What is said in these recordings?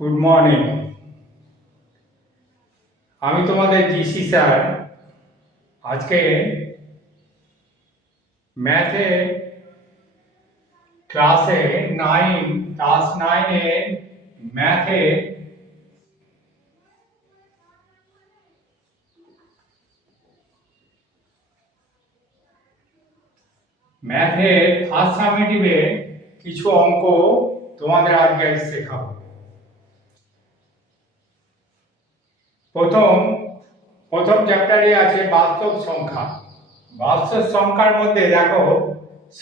Good morning. আমি তোমাদের GC sir. আজকে ম্যাথে ক্লাস 9 ম্যাথে ফার্স্ট সামেটিভে কিছু অঙ্ক তোমাদের আজকে শেখাবো। প্রথম প্রথম চ্যাপ্টারে আছে বাস্তব সংখ্যা। বাস্তব সংখ্যার মধ্যে দেখো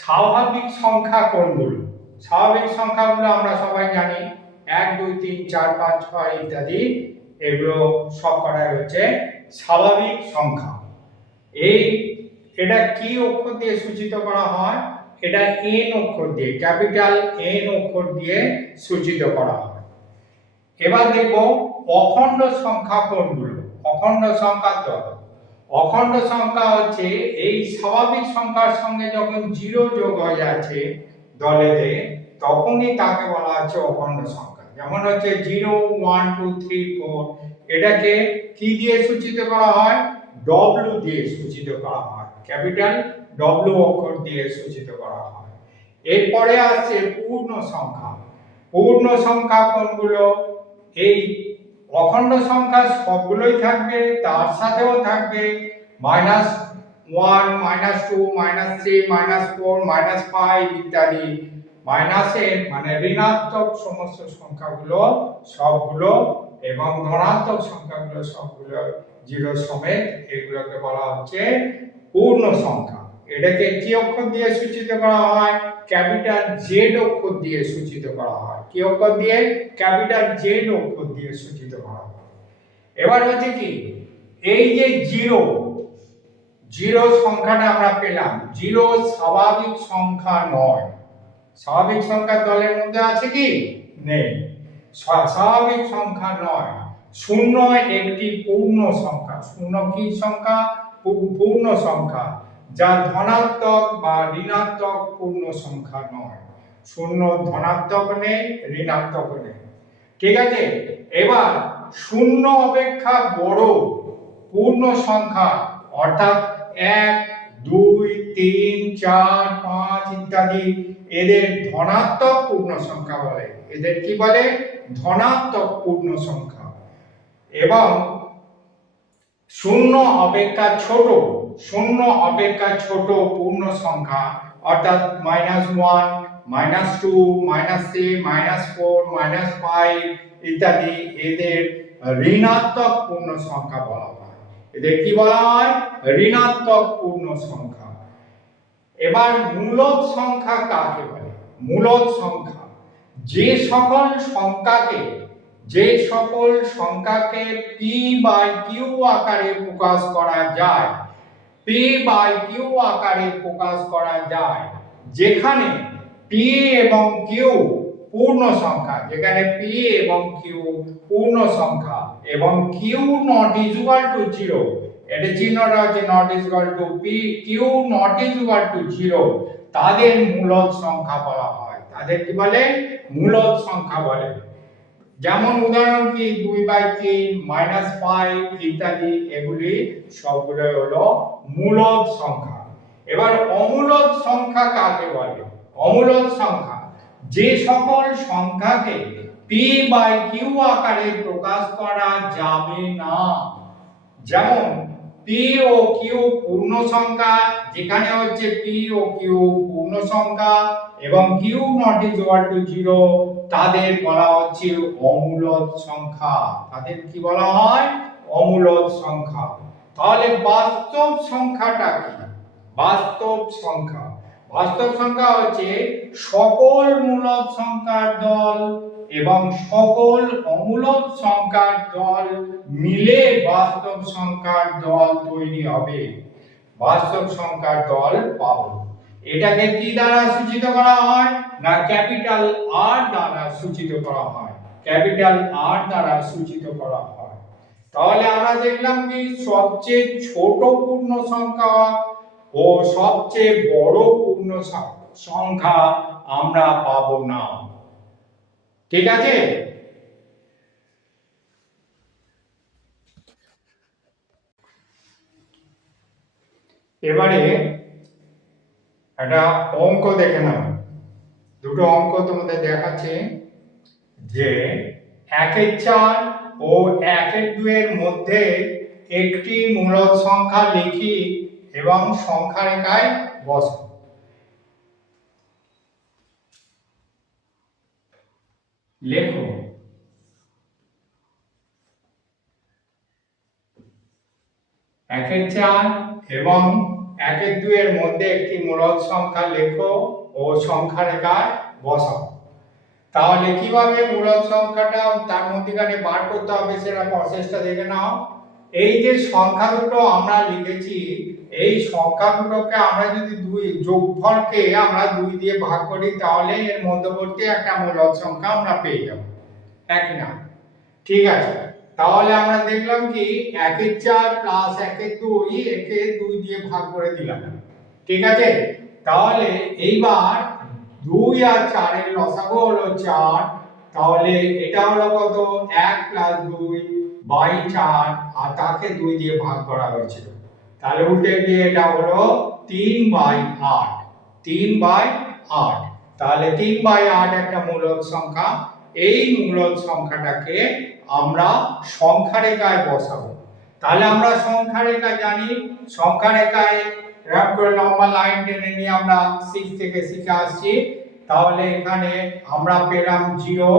স্বাভাবিক সংখ্যা কোনগুলো। স্বাভাবিক সংখ্যাগুলো আমরা সবাই জানি 1 2 3 4 5 6 ইত্যাদি, এগুলো সব কটাই হচ্ছে স্বাভাবিক সংখ্যা। এটা কি অক্ষর দিয়ে সূচিত করা হয়? এটা এন অক্ষর দিয়ে, ক্যাপিটাল এন অক্ষর দিয়ে সূচিত করা হয়। এবার দেখব অখণ্ড সংখ্যা কোনগুলো। অখণ্ড সংখ্যার দল। অখণ্ড সংখ্যা হচ্ছে এই স্বাভাবিক সংখ্যার সঙ্গে যখন জিরো যোগ হয়ে যাচ্ছে দলেতে, তখনই তাকে বলা হচ্ছে অখণ্ড সংখ্যা। যেমন হচ্ছে 0 1 2 3 4, এটাকে কি দিয়ে সূচিত করা হয়? ডব্লিউ দিয়ে সূচিত করা হয়, ক্যাপিটাল ডব্লিউ অক্ষর দিয়ে সূচিত করা হয়। এরপরে আসছে পূর্ণ সংখ্যা। পূর্ণ সংখ্যা কোনগুলো? এই অখণ্ড সংখ্যা সবগুলোই থাকবে, তার সাথেও থাকবে -1 -2 -3 -4 -5 ইত্যাদি। মাইনাসের মানে ঋণাত্মক সমস্ত সংখ্যাগুলো সবগুলো এবং ধনাত্মক সংখ্যাগুলো সবগুলো জিরো সমেত, এগুলোকে বলা হচ্ছে পূর্ণ সংখ্যা। এটাকে কি অক্ষর দিয়ে সূচিত করা হয়? ক্যাপিটাল জেড অক্ষর দিয়ে সূচিত করা হয়। কি অক্ষর দিয়ে? ক্যাপিটাল জেড অক্ষর দিয়ে সূচিত করা হয়। এবার হচ্ছে কি, এই যে জিরো জিরো সংখ্যাটা আমরা পেলাম, জিরো স্বাভাবিক সংখ্যা নয়। স্বাভাবিক সংখ্যার দলের মধ্যে আছে কি? নেই। স্বাভাবিক সংখ্যা নয়। শূন্য একটি পূর্ণ সংখ্যা। শূন্য কি সংখ্যা? পূর্ণ সংখ্যা, যা ধনাত্মক বা ঋণাত্মক পূর্ণ সংখ্যা নয়। শূন্য ধনাত্মক নেই, ঋণাত্মক নেই। ঠিক আছে। এবার শূন্য অপেক্ষা বড় পূর্ণ সংখ্যা, অর্থাৎ 1 2 3 4 5 ইত্যাদি, এদের ধনাত্মক পূর্ণ সংখ্যা বলে। এদের কি বলে? ধনাত্মক পূর্ণ সংখ্যা। এবং শূন্য অপেক্ষা ছোট পূর্ণ সংখ্যা, অর্থাৎ -1 -2 -3 -4 -5 ইত্যাদি, এদের ঋণাত্মক পূর্ণ সংখ্যা বলা হয়। এদের কি বলা হয়? ঋণাত্মক পূর্ণ সংখ্যা। এবার মূলদ সংখ্যা কাকে বলে? মূলদ সংখ্যা যে সকল সংখ্যাকে পি বাই কিউ আকারে প্রকাশ করা যায়। পি বাই কিউ আকারে প্রকাশ করা যায় যেখানে পি এবং কিউ পূর্ণ সংখ্যা, যেখানে পি এবং কিউ পূর্ণ সংখ্যা এবং কিউ নট ইকুয়াল টু 0, এটা চিহ্নটা হচ্ছে not equal to P, Q not equal to 0, তাদের মূলদ সংখ্যা বলা হয়। তাদের কি বলে? মূলদ সংখ্যা বলে। যেমন উদাহরণ কি 2/3 -5 ইত্যাদি, এগুলি সবগুলো হলো মূলদ সংখ্যা। এবার অমূলদ সংখ্যা কাকে বলে? অমূলদ সংখ্যা যে সকল সংখ্যাকে পি বাই কিউ আকারে প্রকাশ করা যাবে না। যেমন পি ও কিউ পূর্ণ সংখ্যা, যেখানে হচ্ছে পি ও কিউ পূর্ণ সংখ্যা এবং কিউ নট ইকুয়াল টু 0, তাদের বলা হচ্ছে অমূলদ সংখ্যা। তাদের কি বলা হয়? অমূলদ সংখ্যা। তাহলে বাস্তব সংখ্যাটা কি? বাস্তব সংখ্যা হচ্ছে সকল মূলদ সংখ্যার দল এবং সকল অমূলদ সংখ্যার দল মিলে বাস্তব সংখ্যার দল তৈরি হবে। বাস্তব সংখ্যার দল পাবো। এটাকে কি দ্বারা সূচিত করা হয়? না ক্যাপিটাল আর দ্বারা সূচিত করা হয়। ক্যাপিটাল আর দ্বারা সূচিত করা হয়। তাহলে আমরা দেখলাম কি সবচেয়ে ছোট পূর্ণ সংখ্যা ও সবচেয়ে বড় পূর্ণ সংখ্যা আমরা পাবো না। ঠিক আছে। এবারে একটা অঙ্ক দেখে নাও, দুটো অঙ্ক তোমাদের দেখাচ্ছে যে 1/4 ও 1/2 এর মধ্যে একটি মূলদ সংখ্যা লিখি এবং সংখ্যা রেখায় বসাও। লেখো 1/4 এবং 1/2 এর মধ্যে একটি মূলদ সংখ্যা লেখো ও সংখ্যা রেখায় বসাও। তাহলে কিভাবে মূলদ সংখ্যাটা তার মধ্যখানে বার করতে হবে সেটা প্রসেসটা দেখে নাও। এই যে সংখ্যা দুটো আমরা লিখেছি, এই সংখ্যা দুটোকে আমরা যদি যোগফলকে আমরা 2 দিয়ে ভাগ করি তাহলে এর মধ্যবর্তী একটা মূলদ সংখ্যা আমরা পেয়ে যাব, একই না? ঠিক আছে, তাহলে আমরা দেখলাম কি 1/4 প্লাস 1/2 একে 2 দিয়ে ভাগ করে দিলাম, ঠিক আছে? তাহলে এইবার 2 আর 4 এর লসাগু হলো 4, তাহলে এটা হলো কত 1 প্লাস 2 বাই 4 আর তাকে 2 দিয়ে ভাগ করা হয়েছিল, তাহলে উল্টে গিয়ে এটা হলো 3/8, 3/8। তাহলে 3/8 একটা মূলদ সংখ্যা। এই মূলদ সংখ্যাটাকে আমরা সংখ্যা রেখায় বসাবো। তাহলে আমরা সংখ্যা রেখা জানি, সংখ্যা রেখায় এরকম করে লম্বা লাইন টেনে নিয়ে আমরা 6 থেকে শিখে আসছি। তাহলে এখানে আমরা পেলাম 0,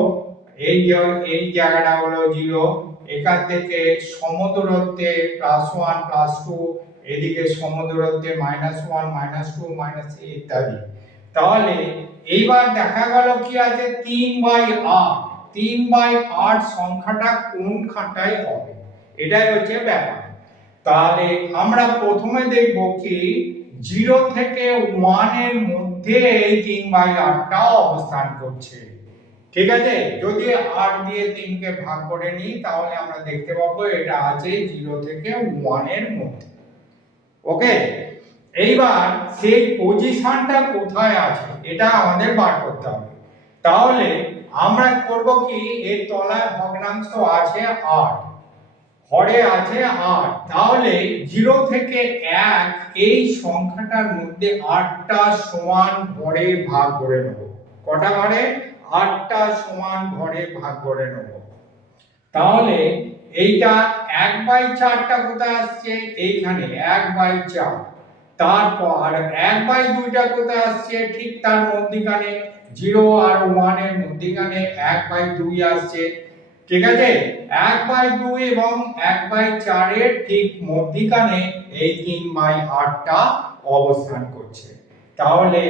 এই জায়গাটা হলো 0, এখান থেকে সমদূরত্বে +1 +2, এদিকে সমদূরত্বে -1 -2 -3 ইত্যাদি। তাহলে এইবার দেখা গেল কি আছে 3/8, 3/8 সংখ্যাটা কোন খাতায় হবে, এটাই হচ্ছে ব্যাপার। তাহলে আমরা প্রথমে দেখব কি 0 থেকে 1 এর মধ্যে এই 3/8টা অবস্থান করছে, ঠিক আছে? যদি 8 দিয়ে 3 কে ভাগ করে নিই তাহলে আমরা দেখতে পাবো এটা আছে 0 থেকে 1 এর মধ্যে। ওকে, এইবার সেই পজিশনটা কোথায় আছে এটা আমাদের বার করতে হবে। তাহলে আমরা করব কি এর তলায় ভগ্নাংশ আছে 8, হরে আছে 8, তাহলে 0 থেকে 1 এই সংখ্যাটার মধ্যে 8টা সমান ঘরে ভাগ করে নেব। কটা ঘরে? 8টা সমান ঘরে ভাগ করে নেব। তাহলে এইটা 1/4টা কোথায় আসছে? এইখানে 1/4। তারপর 1/2টা কোথায় আসছে? ঠিক তার মধ্যখানে 0 আর 1 এর মধ্যখানে 1/2 আসছে, ঠিক আছে? 1/2 এবং 1/4 এর ঠিক মধ্যখানে এই 3/8টা অবস্থান করছে। তাহলে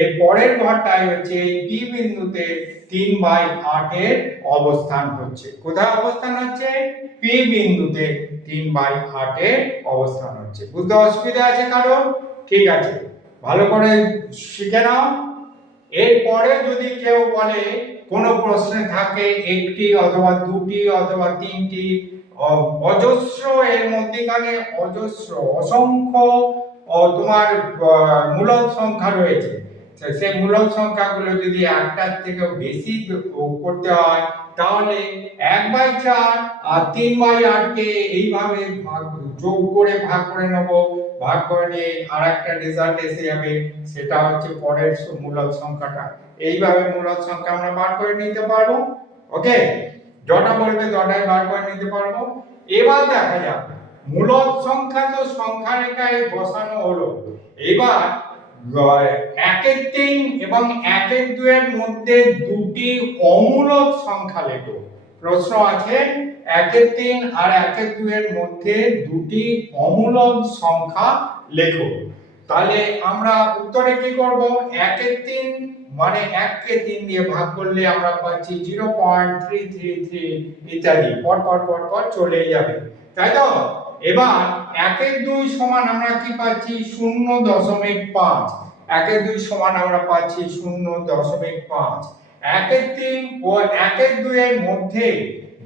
এর পরের ঘরটাই হচ্ছে এই P বিন্দুতে 3/8 এর অবস্থান হচ্ছে। কোথায় অবস্থান হচ্ছে? P বিন্দুতে 3/8 এর অবস্থান হচ্ছে। বুঝতে অসুবিধা আছে কারণ? ঠিক আছে, ভালো করে শিখে নাও। এরপরে যদি কেউ বলে কোনো প্রশ্নে থাকে একটি অথবা দুটি অথবা তিনটি অজস্র এর মধ্যখানে অজস্র অসংখ্য তোমার মূলদ সংখ্যা রয়েছে, সেই মূলদ সংখ্যাগুলো যদি একটার থেকেও বেশি করতে হয় তাহলে 1/4 আর 3/8 কে এইভাবে যোগ করে ভাগ করে নেব, ভাগ করে নিয়ে আরেকটা রেজাল্ট এসে যাবে, সেটা হচ্ছে পরের মূলদ সংখ্যাটা। এইভাবে মূলদ সংখ্যা আমরা বার করে নিতে পারবো। ওকে, যটা বলবে তটাই বার করে নিতে পারবো। এবার দেখা যাক মূলদ সংখ্যা তো সংখ্যা রেখায় বসানো হলো, এবার 1/3 এবং 1/2 এর মধ্যে দুটি অমূলদ সংখ্যা লেখো। প্রশ্ন আছে 1/3 আর 1/2 এর মধ্যে দুটি অমূলদ সংখ্যা লেখো। তাহলে আমরা উত্তরে কি করব? 1/3 মানে 1 কে 3 দিয়ে ভাগ করলে আমরা পাচ্ছি 0.333 ইত্যাদি পর পর চলে যাবে, তাই তো? এবার 1/2 সমান আমরা কি পাচ্ছি? 0.5। 1/2 সমান আমরা পাচ্ছি 0.5। 1/3 ও 1/2 এর মধ্যে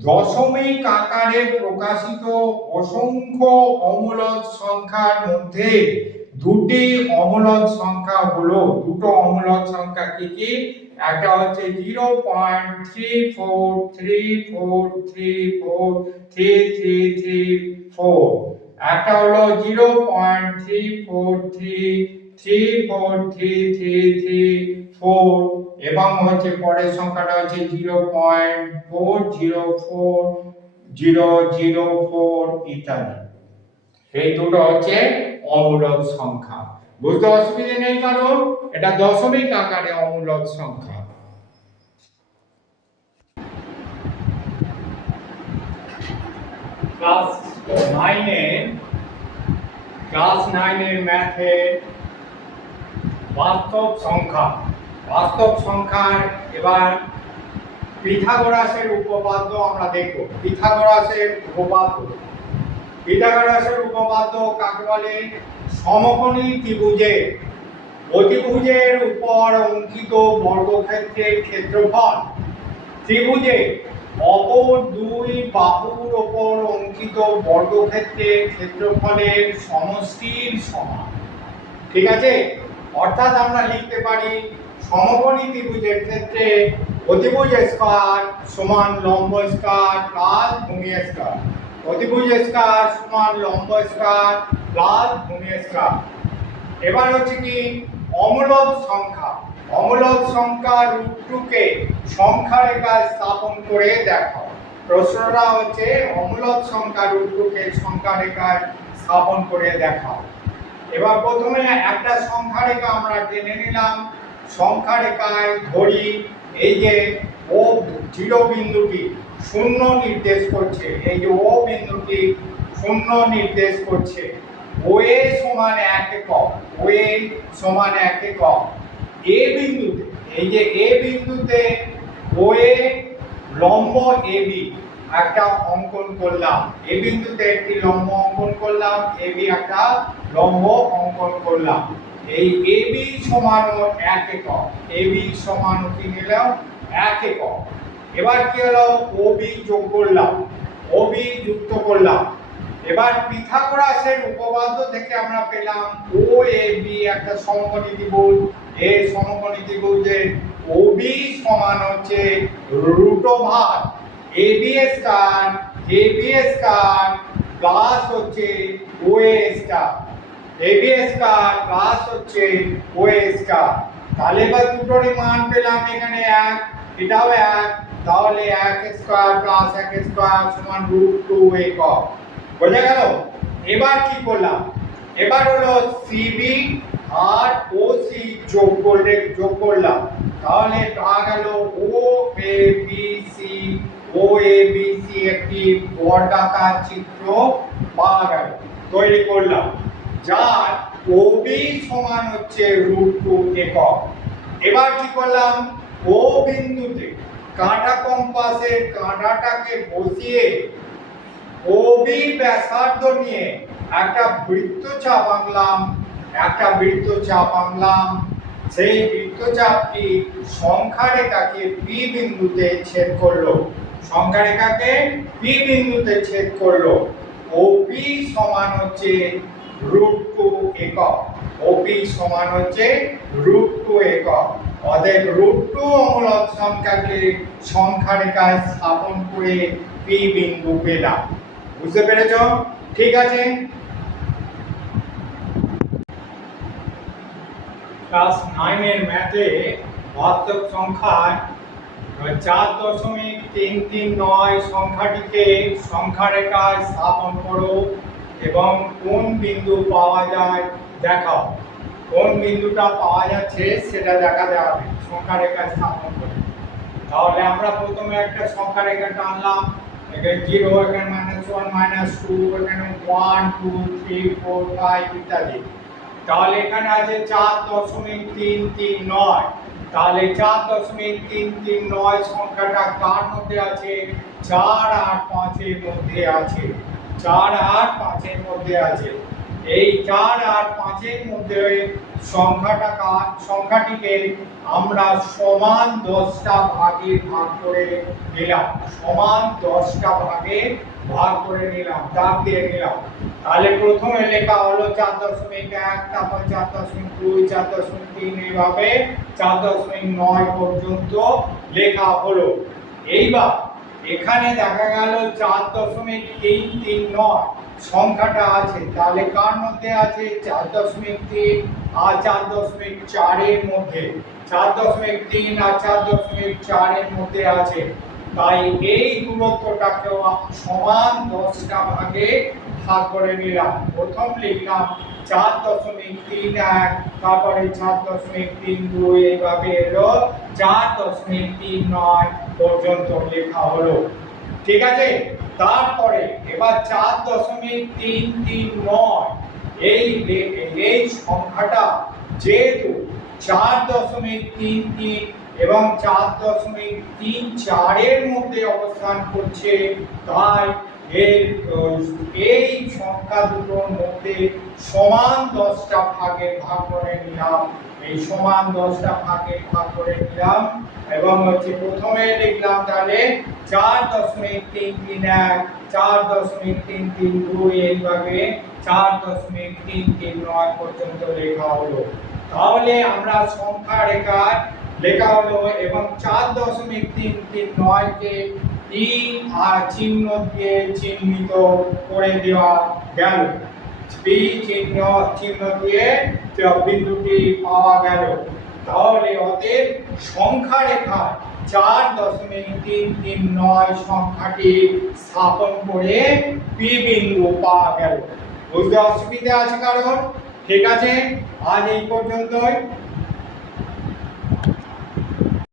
দশমিক আকারে প্রকাশিত অসংখ্য অমূলদ সংখ্যার মধ্যে দুটি অমূলদ সংখ্যা হলো, দুটো অমূলদ সংখ্যা কি কি? একটা হচ্ছে 0.3434343334, একটা হলো 0.3433433334 এবং হচ্ছে পরের সংখ্যাটা হচ্ছে 0.404004 ইত্যাদি। এই দুটো হচ্ছে অমূলক সংখ্যা। বুঝতে অসুবিধা নেই কারণ এটা দশমিক আকারে অমূলক সংখ্যা। ক্লাস 9 এর ম্যাথে বাস্তব সংখ্যার এবার পিথাগোরাসের উপপাদ্য আমরা দেখব। পিথাগোরাসের উপপাদ্য কাকে বলে? সমকোণী ত্রিভুজের অতিভুজের উপর অঙ্কিত বর্গক্ষেত্রের ক্ষেত্রফল ত্রিভুজে অপর দুই বাহুর উপর অঙ্কিত বর্গক্ষেত্রের ক্ষেত্রফলের সমষ্টির সমান। ঠিক আছে? অর্থাৎ আমরা লিখতে পারি সমকোণী ত্রিভুজের ক্ষেত্রে অতিভুজ স্কয়ার সমান লম্ব স্কয়ার প্লাস ভূমি স্কয়ার, অতিভুজ স্কয়ার সমান লম্ব স্কয়ার প্লাস ভূমি স্কয়ার। এবার হচ্ছে কি অমূলক সংখ্যা রূপটুকে সংখ্যা রেখায় স্থাপন করে দেখাও। প্রশ্নটা হচ্ছে অমূলক সংখ্যা রূপটুকে সংখ্যা রেখায় স্থাপন করে দেখাও। এবার প্রথমে একটা সংখ্যা রেখা আমরা টেনে নিলাম। সংখ্যা রেখায় ধরি এই যে ও জিরো বিন্দুটি শূন্য নির্দেশ করছে, এই যে ও বিন্দুটি শূন্য নির্দেশ করছে। ওএ সমান 1 একক, ওএ সমান 1 একক। এ বিন্দুতে এই যে এ বিন্দুতে ওএ লম্ব এবি একটা অঙ্কন করলাম। এ বিন্দুতে একটি লম্ব অঙ্কন করলাম, এবি একটা লম্ব অঙ্কন করলাম। এই এবি সমান 1 একক, এবি সমান কি নিলাম 1 একক। এবার কি হলো ওবি যোগ করলাম, ওবি যুক্ত করলাম। এবার পিথাগোরাসের উপপাদ্য থেকে আমরা পেলাম ও এ বি একটা সমকোণী ত্রিভুজ। এই সমকোণী ত্রিভুজে ওবি সমান হচ্ছে √ওভার এবি স্কয়ার প্লাস হচ্ছে OA square, AB square plus হচ্ছে ওএ স্কয়ার। তাহলে এবার দুটোরই মান পেলাম এখানে 1, এটাও 1, তাহলে 1 স্কয়ার প্লাস 1 স্কয়ার সমান √2 একক। বোঝা গেল? এবার কি করলাম? এবার হলো সিবি আর ওসি যোগ করলাম। তাহলে পাওয়া গেল ওএবিসি একটি বর্গাকার চিত্র পাওয়া গেল, তৈরি করলাম, যার ওবি সমান হচ্ছে √2 একক। এবার কি করলাম? ও বিন্দুতে কাঁটা কম্পাসের কাঁটাটাকে বসিয়ে ওবি ব্যাসার্ধ নিয়ে একটা বৃত্তচাপ আঁকলাম। সেই বৃত্তচাপটি সংখ্যা রেখাকে পি বিন্দুতে ছেদ করলো, ওপি সমান হচ্ছে √2 একক, ওপি সমান হচ্ছে √2 একক। অতএব √2 অমূলক সংখ্যাকে সংখ্যা রেখায় স্থাপন করে পি বিন্দু পেলাম। বুঝতে পেরেছ? ঠিক আছে। ক্লাস 9 এর ম্যাথে বাস্তব সংখ্যায় 4.339 সংখ্যাটিকে সংখ্যা রেখায় স্থাপন করো এবং কোন বিন্দু পাওয়া যায় দেখাও। কোন বিন্দুটা পাওয়া যাচ্ছে সেটা দেখাতে হবে সংখ্যা রেখায় স্থাপন করে। তাহলে আমরা প্রথমে একটা সংখ্যা রেখা টানলাম, এখানে 0, এখানে -1 -2, এখানে 1 2 3 4 5 ইত্যাদি। তাহলে এখানে আছে 4.339। তাহলে 4.339 সংখ্যাটা কার মধ্যে আছে? 4 আর 5 এর মধ্যে আছে, 4 আর 5 এর মধ্যে আছে। এই 4 আর 5 এর মধ্যে সংখ্যাটিকে আমরা সমান 10টা ভাগে ভাগ করে নিলাম, দাগ দিয়ে নিলাম। তাহলে প্রথমে লেখা হলো 4.1, তারপর 4.2, 4.3 এইভাবে 4.9 পর্যন্ত লেখা হলো। এইবার এখানে দেখা গেল 4.339, সংখ্যাটা আছে, তাহলে কার মধ্যে আছে 4.3 আর 4.4 এর মধ্যে, 4.3 আর 4.4 এর মধ্যে আছে। তাই এই দূরত্বটাকে সমান 10টা ভাগে ভাগ করে নিলাম। প্রথম লিখলাম 4.31, তারপরে 4.32, এইভাবে এলো 4.39 পর্যন্ত লেখা হলো। ঠিক আছে, তারপরে এবার 4.339 এই সংখ্যাটা যেহেতু 4.33 এবং 4.34 এর মধ্যে অবস্থান করছে, তাই এই সংখ্যা দুটোর মধ্যে সমান 10টা ভাগে ভাগ করে নিলাম। এই সমান 10টা ভাগে ভাগ করে নিলাম এবং প্রথমে লিখলাম তাহলে 4.331, 4.332, এইভাবে 4.339 পর্যন্ত লেখা হলো। তাহলে আমরা সংখ্যা রেখায় লেখা হলো এবং 4.339 কে তিন আর চিহ্ন দিয়ে চিহ্নিত করে দেওয়া গেল। বি চিহ্ন দিয়ে বিন্দুটি পাওয়া গেল। তাহলে অতএব সংখ্যা রেখায় 4.339 সংখ্যাটি স্থাপন করে পি বিন্দু পাওয়া গেল। বুঝতে অসুবিধা আছে কারণ? ঠিক আছে, আজ এই পর্যন্তই।